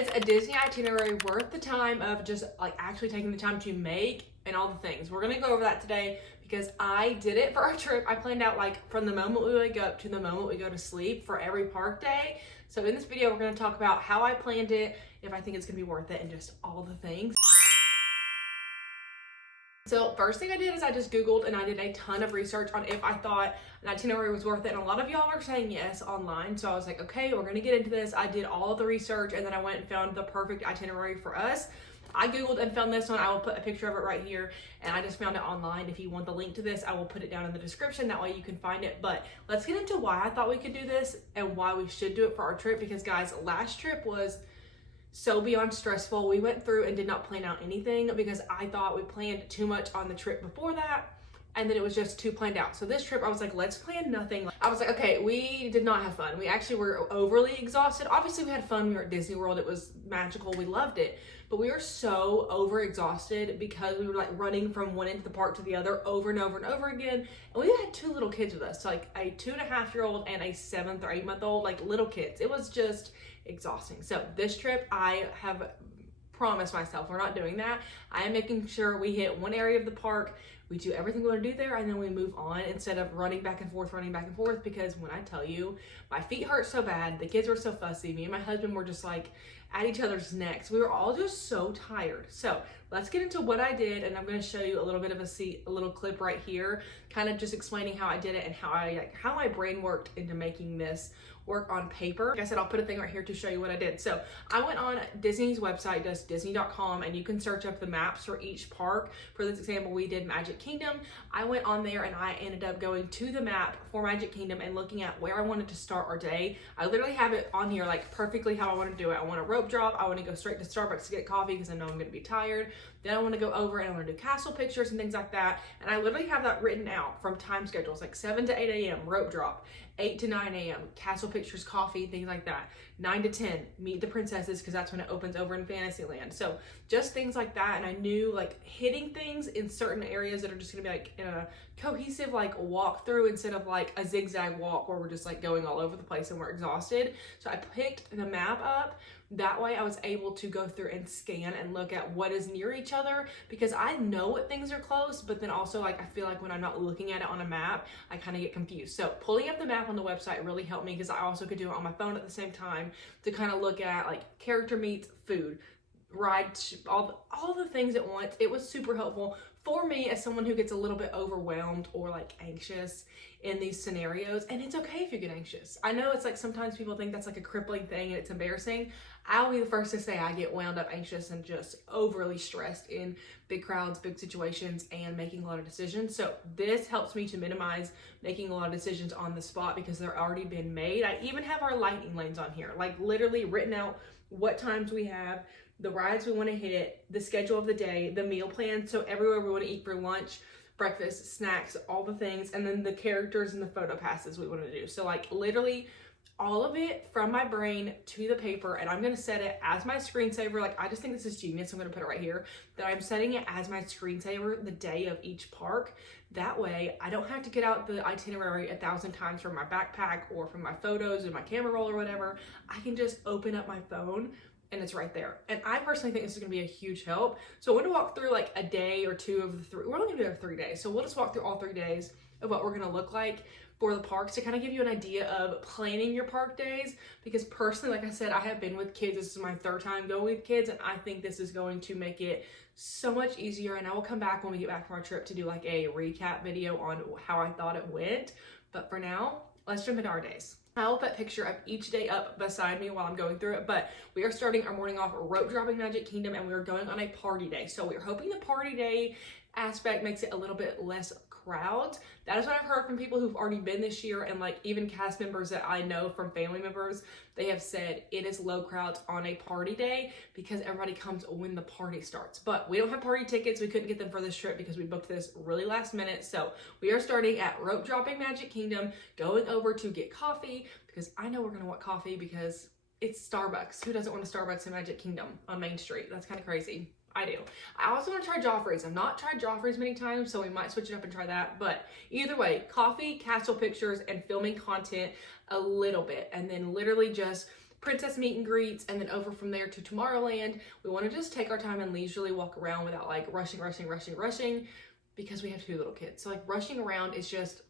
Is a Disney itinerary worth the time of just like actually taking the time to make and all the things? We're gonna go over that today because I did it for our trip. I planned out like from the moment we wake up to the moment we go to sleep for every park day. So in this video, we're gonna talk about how I planned it, if I think it's gonna be worth it, and just all the things. So first thing I did is I just Googled and I did a ton of research on if I thought an itinerary was worth it. And a lot of y'all are saying yes online. So I was like, okay, we're gonna get into this. I did all of the research and then I went and found the perfect itinerary for us. I Googled and found this one. I will put a picture of it right here. And I just found it online. If you want the link to this, I will put it down in the description. That way you can find it. But let's get into why I thought we could do this and why we should do it for our trip. Because guys, last trip was so beyond stressful. We went through and did not plan out anything because I thought we planned too much on the trip before that, and then it was just too planned out. So this trip I was like, let's plan nothing. I was like, okay, we did not have fun. We actually were overly exhausted. Obviously we had fun. We were at Disney World. It was magical. We loved it, but we were so over exhausted because we were like running from one end of the park to the other over and over and over again. And we had two little kids with us, so like a 2.5-year-old and a 7 or 8-month-old, like little kids. It was just exhausting. So this trip I have promised myself we're not doing that. I am making sure we hit one area of the park, we do everything we want to do there, and then we move on instead of running back and forth, because when I tell you my feet hurt so bad, the kids were so fussy, me and my husband were just like at each other's necks. We were all just so tired. So let's get into what I did, and I'm going to show you a little bit of a little clip right here, kind of just explaining how I did it and how my brain worked into making this work on paper. Like I said, I'll put a thing right here to show you what I did. So I went on Disney's website, just disney.com, and you can search up the maps for each park. For this example, we did Magic Kingdom. I went on there and I ended up going to the map for Magic Kingdom and looking at where I wanted to start our day. I literally have it on here like perfectly how I want to do it. I want a rope drop. I want to go straight to Starbucks to get coffee because I know I'm going to be tired. Then I want to go over and I want to do castle pictures and things like that. And I literally have that written out from time schedules, like 7 to 8 a.m. rope drop, 8 to 9 a.m. castle pictures, coffee, things like that. 9 to 10, meet the princesses, because that's when it opens over in Fantasyland. So just things like that. And I knew like hitting things in certain areas that are just going to be like in a cohesive like walk through instead of like a zigzag walk where we're just like going all over the place and we're exhausted. So I picked the map up. That way I was able to go through and scan and look at what is near each other, because I know what things are close, but then also like I feel like when I'm not looking at it on a map, I kind of get confused. So pulling up the map on the website really helped me, because I also could do it on my phone at the same time to kind of look at like character meets food, ride, all the things at once. It was super helpful for me as someone who gets a little bit overwhelmed or like anxious in these scenarios. And it's okay if you get anxious. I know it's like sometimes people think that's like a crippling thing and it's embarrassing. I'll be the first to say I get wound up anxious and just overly stressed in big crowds, big situations, and making a lot of decisions. So this helps me to minimize making a lot of decisions on the spot because they're already been made. I even have our lightning lanes on here, like literally written out what times we have, the rides we want to hit, the schedule of the day, the meal plan, so everywhere we want to eat for lunch, breakfast, snacks, all the things, and then the characters and the photo passes we want to do. So like literally all of it from my brain to the paper, and I'm going to set it as my screensaver. Like I just think this is genius. I'm going to put it right here, that I'm setting it as my screensaver the day of each park. That way I don't have to get out the itinerary 1,000 times from my backpack or from my photos and my camera roll or whatever. I can just open up my phone and it's right there. And I personally think this is gonna be a huge help. So I want to walk through like a day or two of the 3. We're only gonna do 3 days. So we'll just walk through all 3 days of what we're gonna look like for the parks to kind of give you an idea of planning your park days. Because personally, like I said, I have been with kids. This is my 3rd time going with kids, and I think this is going to make it so much easier. And I will come back when we get back from our trip to do like a recap video on how I thought it went. But for now, let's jump into our days. I'll put a picture of each day up beside me while I'm going through it, but we are starting our morning off rope dropping Magic Kingdom, and we are going on a party day. So we're hoping the party day aspect makes it a little bit less crowds. That is what I've heard from people who've already been this year, and like even cast members that I know from family members, they have said it is low crowds on a party day because everybody comes when the party starts. But we don't have party tickets. We couldn't get them for this trip because we booked this really last minute. So we are starting at rope dropping Magic Kingdom, going over to get coffee, because I know we're gonna want coffee because it's Starbucks. Who doesn't want a Starbucks in Magic Kingdom on Main Street? That's kind of crazy. I do. I also want to try Joffrey's. I've not tried Joffrey's many times, so we might switch it up and try that. But either way, coffee, castle pictures, and filming content a little bit. And then literally just princess meet and greets, and then over from there to Tomorrowland. We want to just take our time and leisurely walk around without like rushing, because we have 2 little kids. So like rushing around is just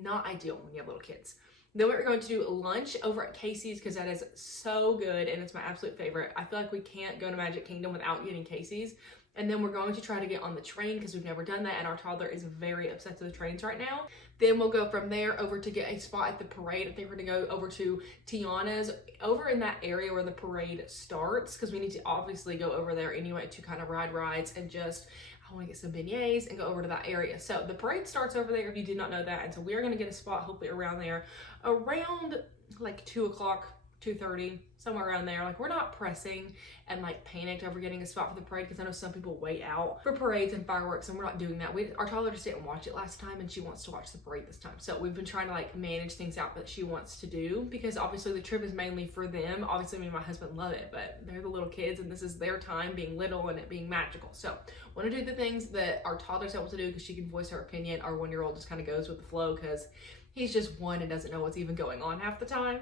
not ideal when you have little kids. Then we're going to do lunch over at Casey's because that is so good and it's my absolute favorite. I feel like we can't go to Magic Kingdom without getting Casey's. And then we're going to try to get on the train because we've never done that, and our toddler is very obsessed with the trains right now. Then we'll go from there over to get a spot at the parade. I think we're gonna go over to Tiana's, over in that area where the parade starts, because we need to obviously go over there anyway to kind of ride rides and just, I want to get some beignets and go over to that area. So the parade starts over there if you did not know that, and so we are going to get a spot hopefully around there, around like 2 o'clock, 2:30, somewhere around there. Like, we're not pressing and like panicked over getting a spot for the parade, because I know some people wait out for parades and fireworks, and we're not doing that. Our toddler just didn't watch it last time, and she wants to watch the parade this time. So we've been trying to like manage things out that she wants to do, because obviously the trip is mainly for them. Obviously me and my husband love it, but they're the little kids and this is their time being little and it being magical. So want to do the things that our toddler's able to do because she can voice her opinion. Our 1-year-old just kind of goes with the flow because he's just 1 and doesn't know what's even going on half the time.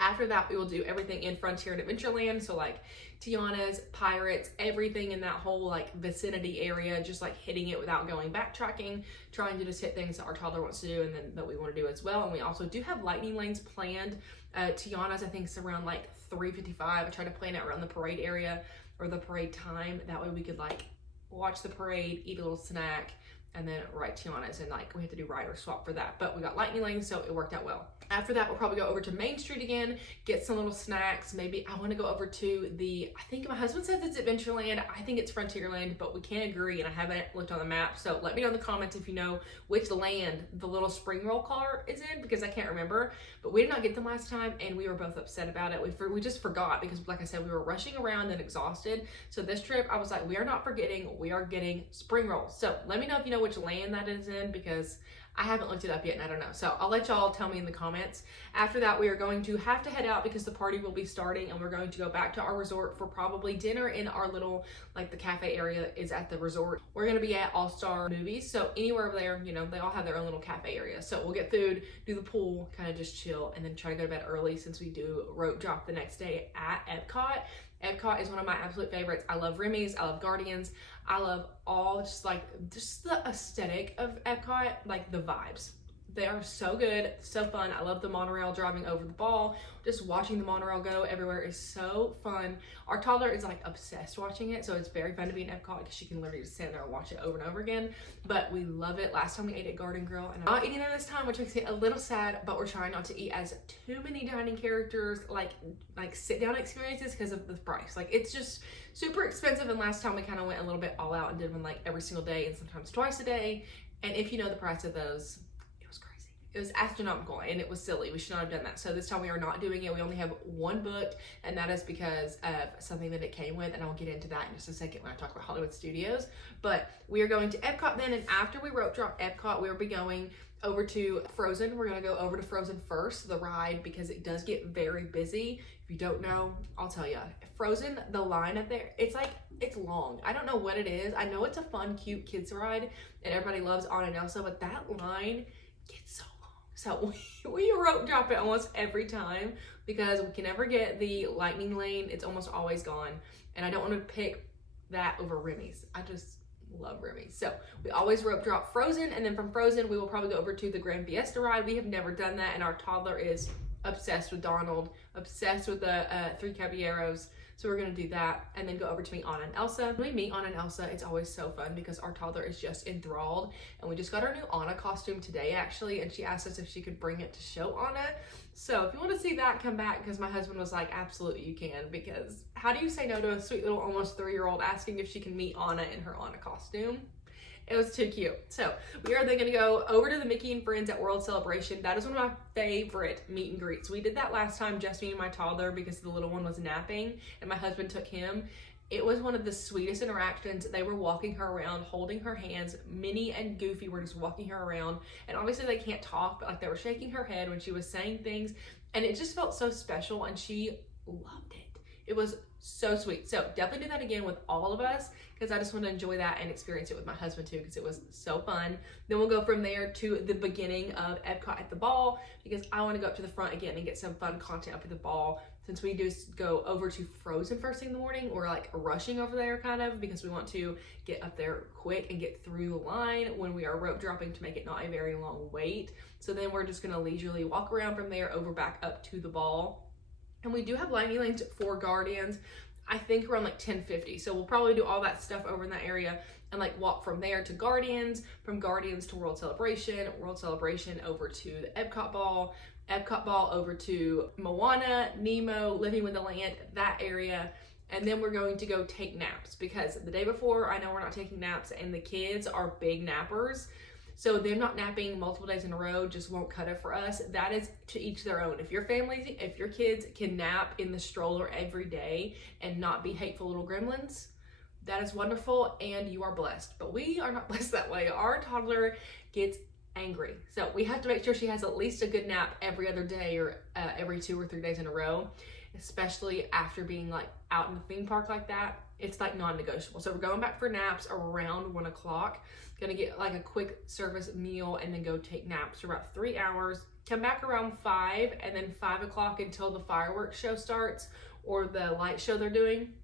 After that, we will do everything in Frontier and Adventureland. So like Tiana's, Pirates, everything in that whole like vicinity area, just like hitting it without going backtracking, trying to just hit things that our toddler wants to do and then that we want to do as well. And we also do have lightning lanes planned. Tiana's, I think, is around like 3:55. I try to plan it around the parade area or the parade time. That way we could like watch the parade, eat a little snack, and then ride Tiana's, and like we have to do ride or swap for that. But we got lightning lanes, so it worked out well. After that, we'll probably go over to Main Street again, get some little snacks. Maybe I want to go over to I think my husband says it's Adventureland. I think it's Frontierland, but we can't agree, and I haven't looked on the map. So let me know in the comments if you know which land the little spring roll car is in, because I can't remember. But we did not get them last time, and we were both upset about it. We just forgot because, like I said, we were rushing around and exhausted. So this trip, I was like, we are not forgetting, we are getting spring rolls. So let me know if you know which land that is in, because I haven't looked it up yet and I don't know. So I'll let y'all tell me in the comments. After that, we are going to have to head out because the party will be starting, and we're going to go back to our resort for probably dinner in our little, like the cafe area is at the resort. We're going to be at All Star Movies. So anywhere over there, you know, they all have their own little cafe area. So we'll get food, do the pool, kind of just chill, and then try to go to bed early since we do rope drop the next day at Epcot. Epcot is one of my absolute favorites. I love Remy's, I love Guardians, I love all just the aesthetic of Epcot, like the vibes. They are so good, so fun. I love the monorail driving over the ball. Just watching the monorail go everywhere is so fun. Our toddler is like obsessed watching it, so it's very fun to be in Epcot because she can literally just stand there and watch it over and over again. But we love it. Last time we ate at Garden Grill, and I'm not eating there this time, which makes me a little sad, but we're trying not to eat as too many dining characters, like sit down experiences, because of the price. Like, it's just super expensive, and last time we kind of went a little bit all out and did one like every single day and sometimes twice a day. And if you know the price of those, it was astronomical and it was silly. We should not have done that. So this time we are not doing it. We only have one booked, and that is because of something that it came with, and I'll get into that in just a second when I talk about Hollywood Studios. But we are going to Epcot then, and after we rope drop Epcot, we'll be going over to Frozen. We're gonna go over to Frozen first, the ride, because it does get very busy. If you don't know, I'll tell you. Frozen, the line up there, it's long. I don't know what it is. I know it's a fun, cute kids ride, and everybody loves Anna and Elsa, but that line gets so long. So we rope drop it almost every time because we can never get the lightning lane. It's almost always gone, and I don't want to pick that over Remy's. I just love Remy's. So we always rope drop Frozen, and then from Frozen we will probably go over to the Grand Fiesta ride. We have never done that, and our toddler is obsessed with Donald, obsessed with the Three Caballeros. So we're gonna do that and then go over to meet Anna and Elsa. When we meet Anna and Elsa, it's always so fun because our toddler is just enthralled, and we just got our new Anna costume today actually, and she asked us if she could bring it to show Anna. So if you want to see that, come back, because my husband was like, absolutely you can, because how do you say no to a sweet little almost 3-year-old asking if she can meet Anna in her Anna costume? It was too cute. So we are then gonna go over to the Mickey and Friends at World Celebration. That is one of my favorite meet and greets. We did that last time, just me and my toddler, because the little one was napping and my husband took him. It was one of the sweetest interactions. They were walking her around, holding her hands. Minnie and Goofy were just walking her around. And obviously they can't talk, but like they were shaking her head when she was saying things. And it just felt so special, and she loved it. It was so sweet. So definitely do that again with all of us, because I just want to enjoy that and experience it with my husband too, because it was so fun. Then we'll go from there to the beginning of Epcot at the ball, because I want to go up to the front again and get some fun content up at the ball since we just go over to Frozen first thing in the morning, we're like rushing over there kind of because we want to get up there quick and get through the line when we are rope dropping to make it not a very long wait. So then we're just gonna leisurely walk around from there over back up to the ball. And we do have lining lanes for Guardians, I think around like 10:50. So we'll probably do all that stuff over in that area and like walk from there to Guardians, from Guardians to World Celebration over to the Epcot Ball over to Moana, Nemo, Living with the Land, that area. And then we're going to go take naps because the day before, I know we're not taking naps and the kids are big nappers. So them not napping multiple days in a row just won't cut it for us. That is to each their own. If your family, if your kids can nap in the stroller every day and not be hateful little gremlins, that is wonderful and you are blessed. But we are not blessed that way. Our toddler gets angry. So we have to make sure she has at least a good nap every other day or every 2 or 3 days in a row, especially after being like out in the theme park like that. It's like non-negotiable. So we're going back for naps around 1 o'clock. Gonna get like a quick service meal and then go take naps for about 3 hours. Come back around 5 and then 5 o'clock until the fireworks show starts or the light show they're doing.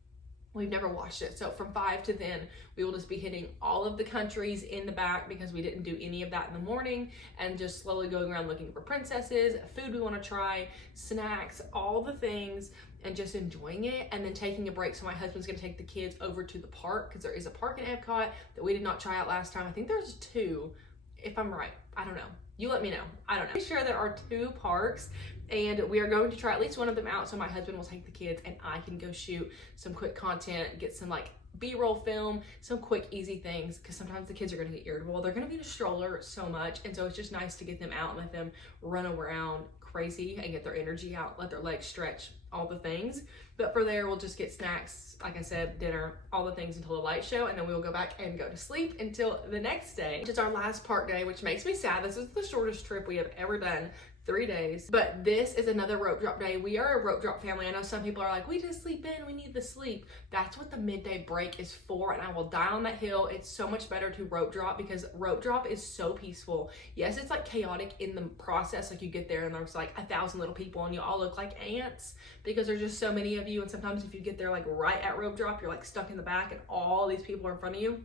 We've never watched it. So from 5 to then, we will just be hitting all of the countries in the back because we didn't do any of that in the morning, and just slowly going around looking for princesses, food we want to try, snacks, all the things, and just enjoying it, and then taking a break. So my husband's going to take the kids over to the park because there is a park in Epcot that we did not try out last time. I think there's 2, if I'm right. I don't know. You let me know. I don't know. I'm sure there are 2 parks and we are going to try at least one of them out. So my husband will take the kids and I can go shoot some quick content, get some like B-roll film, some quick easy things, because sometimes the kids are going to get irritable. They're going to be in a stroller so much, and so it's just nice to get them out and let them run around crazy and get their energy out, let their legs stretch, all the things. But for there, we'll just get snacks, like I said, dinner, all the things until the light show, and then we will go back and go to sleep until the next day, which is our last park day, which makes me sad. This is the shortest trip we have ever done, 3 days, but this is another rope drop day. We are a rope drop family. I know some people are like, we just sleep in, we need the sleep. That's what the midday break is for, and I will die on that hill. It's so much better to rope drop because rope drop is so peaceful. Yes, it's like chaotic in the process, like you get there and there's like 1,000 little people and you all look like ants because there's just so many of you, and sometimes if you get there like right at rope drop, you're like stuck in the back and all these people are in front of you.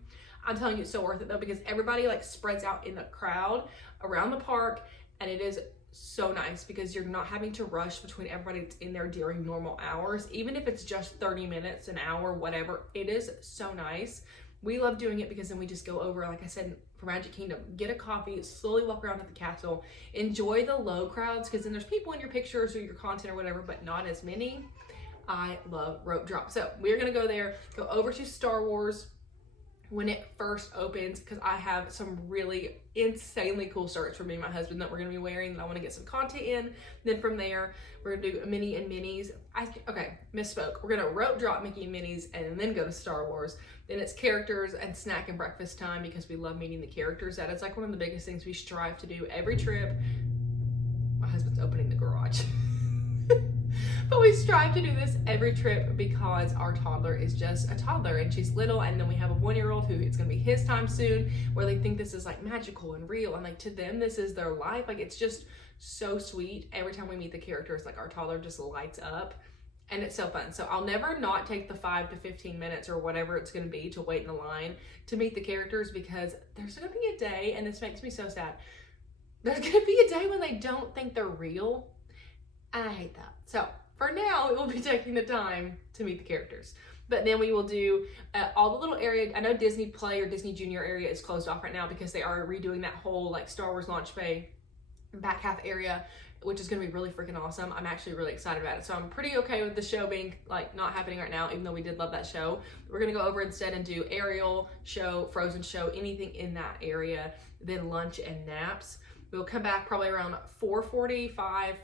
I'm telling you, it's so worth it though, because everybody like spreads out in the crowd around the park, and it is so nice because you're not having to rush between everybody that's in there during normal hours. Even if it's just 30 minutes, an hour, whatever, it is so nice. We love doing it because then we just go over, like I said, for Magic Kingdom, get a coffee, slowly walk around at the castle, enjoy the low crowds, because then there's people in your pictures or your content or whatever, but not as many. I love rope drop. So we're gonna go there, go over to Star Wars when it first opens, because I have some really insanely cool shirts for me and my husband that we're going to be wearing that I want to get some content in. Then from there, we're going to do Minnie and Minnie's. Okay, misspoke. We're going to rope drop Mickey and Minnie's and then go to Star Wars. Then it's characters and snack and breakfast time because we love meeting the characters. That is like one of the biggest things we strive to do every trip. My husband's opening the garage. But we strive to do this every trip because our toddler is just a toddler and she's little, and then we have a 1-year-old who it's gonna be his time soon, where they think this is like magical and real, and like to them this is their life. Like it's just so sweet. Every time we meet the characters, like our toddler just lights up, and it's so fun. So I'll never not take the 5 to 15 minutes or whatever it's gonna be to wait in the line to meet the characters, because there's gonna be a day, and this makes me so sad, there's gonna be a day when they don't think they're real, and I hate that. So for now, we will be taking the time to meet the characters. But then we will do all the little area. I know Disney Play or Disney Junior area is closed off right now because they are redoing that whole like Star Wars launch bay back half area, which is going to be really freaking awesome. I'm actually really excited about it. So I'm pretty okay with the show being like not happening right now, even though we did love that show. We're going to go over instead and do Ariel show, Frozen show, anything in that area, then lunch and naps. We'll come back probably around 4:45,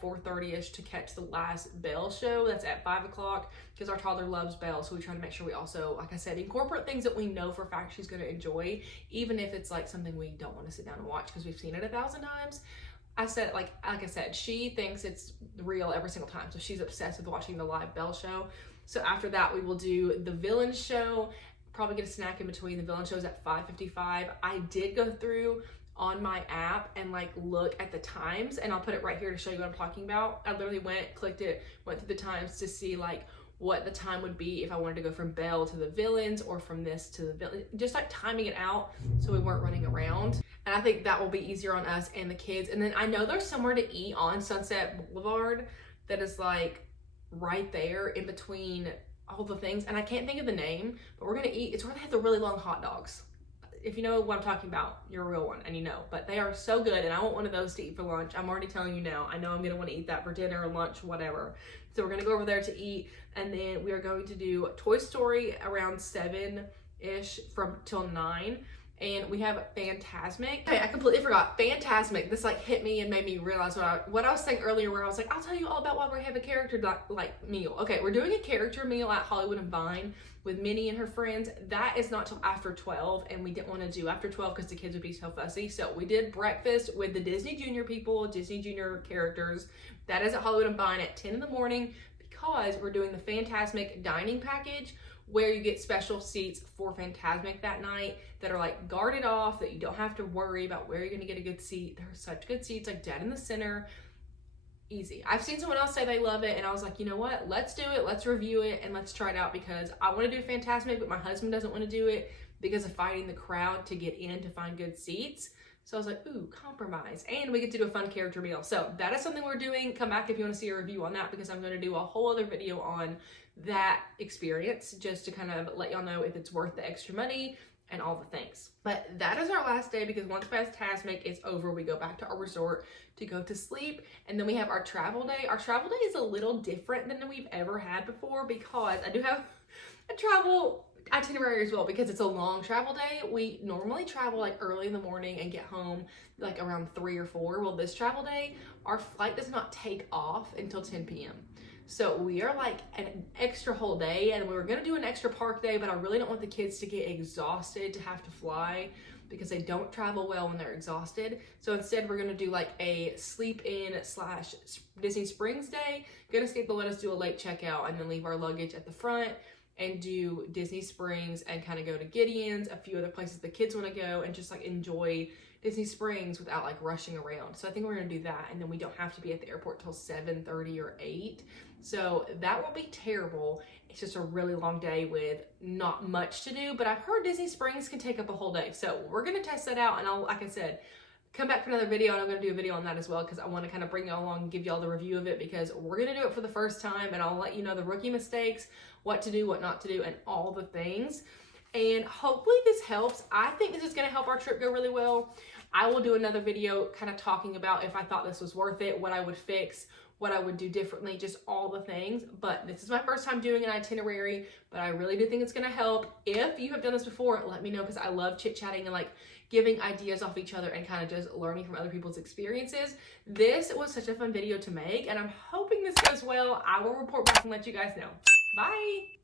4:30-ish to catch the last Belle show. That's at 5 o'clock because our toddler loves Belle. So we try to make sure we also, like I said, incorporate things that we know for a fact she's going to enjoy, even if it's like something we don't want to sit down and watch because we've seen it 1,000 times. I said, like I said, she thinks it's real every single time. So she's obsessed with watching the live Belle show. So after that, we will do the villain show. Probably get a snack in between. The villain shows at 5:55. I did go through on my app and like look at the times, and I'll put it right here to show you what I'm talking about. I literally clicked it, went through the times to see like what the time would be if I wanted to go from Belle to the Villains or from this to the Villains, just like timing it out so we weren't running around. And I think that will be easier on us and the kids. And then I know there's somewhere to eat on Sunset Boulevard that is like right there in between all the things, and I can't think of the name, but we're gonna eat. It's where they have the really long hot dogs. If you know what I'm talking about, you're a real one and you know, but they are so good, and I want one of those to eat for lunch. I'm already telling you now. I know I'm gonna want to eat that for dinner or lunch, whatever. So we're gonna go over there to eat, and then we are going to do Toy Story around 7-ish from till 9. And we have Fantasmic. Okay, I completely forgot. Fantasmic. This like hit me and made me realize what I was saying earlier, where I was like, I'll tell you all about why we have a character like meal. Okay, we're doing a character meal at Hollywood and Vine with Minnie and her friends. That is not till after 12, and we didn't want to do after 12 because the kids would be so fussy. So we did breakfast with the Disney Junior people, Disney Junior characters. That is at Hollywood and Vine at 10 in the morning because we're doing the Fantasmic dining package, where you get special seats for Fantasmic that night that are like guarded off, that you don't have to worry about where you're gonna get a good seat. They're such good seats, like dead in the center, easy. I've seen someone else say they love it, and I was like, you know what, let's do it, let's review it, and let's try it out, because I wanna do Fantasmic, but my husband doesn't wanna do it because of fighting the crowd to get in to find good seats. So I was like, ooh, compromise. And we get to do a fun character meal. So that is something we're doing. Come back if you want to see a review on that, because I'm going to do a whole other video on that experience, just to kind of let y'all know if it's worth the extra money and all the things. But that is our last day, because once Fantasmic is over, we go back to our resort to go to sleep. And then we have our travel day. Our travel day is a little different than we've ever had before, because I do have a travel itinerary as well, because it's a long travel day. We normally travel like early in the morning and get home like around 3 or 4. Well, this travel day, our flight does not take off until 10 p.m. So we are like an extra whole day, and we were gonna do an extra park day, but I really don't want the kids to get exhausted to have to fly, because they don't travel well when they're exhausted. So instead we're gonna do like a sleep in / Disney Springs day. Gonna see if they'll let us do a late checkout and then leave our luggage at the front and do Disney Springs and kind of go to Gideon's, a few other places the kids want to go, and just like enjoy Disney Springs without like rushing around. So I think we're gonna do that, and then we don't have to be at the airport till 7:30 or 8. So that won't be terrible. It's just a really long day with not much to do, but I've heard Disney Springs can take up a whole day. So we're gonna test that out, and I'll, like I said, come back for another video, and I'm gonna do a video on that as well, because I want to kind of bring y'all along and give y'all the review of it, because we're gonna do it for the first time, and I'll let you know the rookie mistakes, what to do, what not to do, and all the things. And hopefully this helps. I think this is gonna help our trip go really well. I will do another video kind of talking about if I thought this was worth it, what I would fix, what I would do differently, just all the things. But this is my first time doing an itinerary, but I really do think it's gonna help. If you have done this before, let me know, because I love chit-chatting and like giving ideas off each other and kind of just learning from other people's experiences. This was such a fun video to make, and I'm hoping this goes well. I will report back and let you guys know. Bye.